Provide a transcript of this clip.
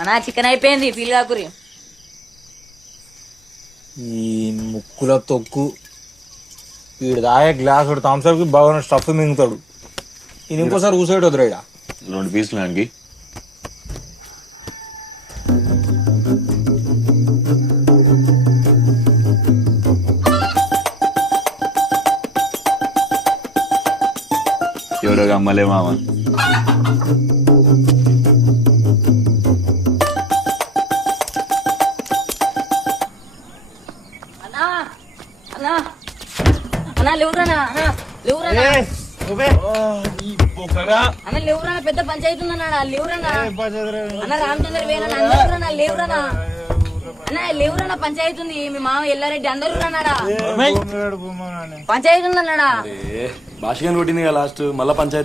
అన్నా చికెన్ అయిపోయింది ఫీల్ కాకురి. ఈ ముక్కుల తొక్కు వీడు తాగే గ్లాస్ థమ్స్అప్ కి బాగా స్టఫ్ మింగుతాడు. ఇది ఇంకోసారి ఊసేటి వద్దురా ఇక 2 పీసులు దానికి. ఎవరో అమ్మలే మామ. లేవురా పెద్ద పంచాయతీ ఉందన్నాడా లేవురన్నా అన్న రామచంద్ర వేరన్నా లేవురన్నా అన్న లేవురన్నా పంచాయతీ ఉంది. మీ మామ ఎల్లారెడ్డి అందరూ అన్నాడా పంచాయతీ ఉందన్నాడా భాషగా కొట్టింది లాస్ట్ మళ్ళా పంచాయతీ.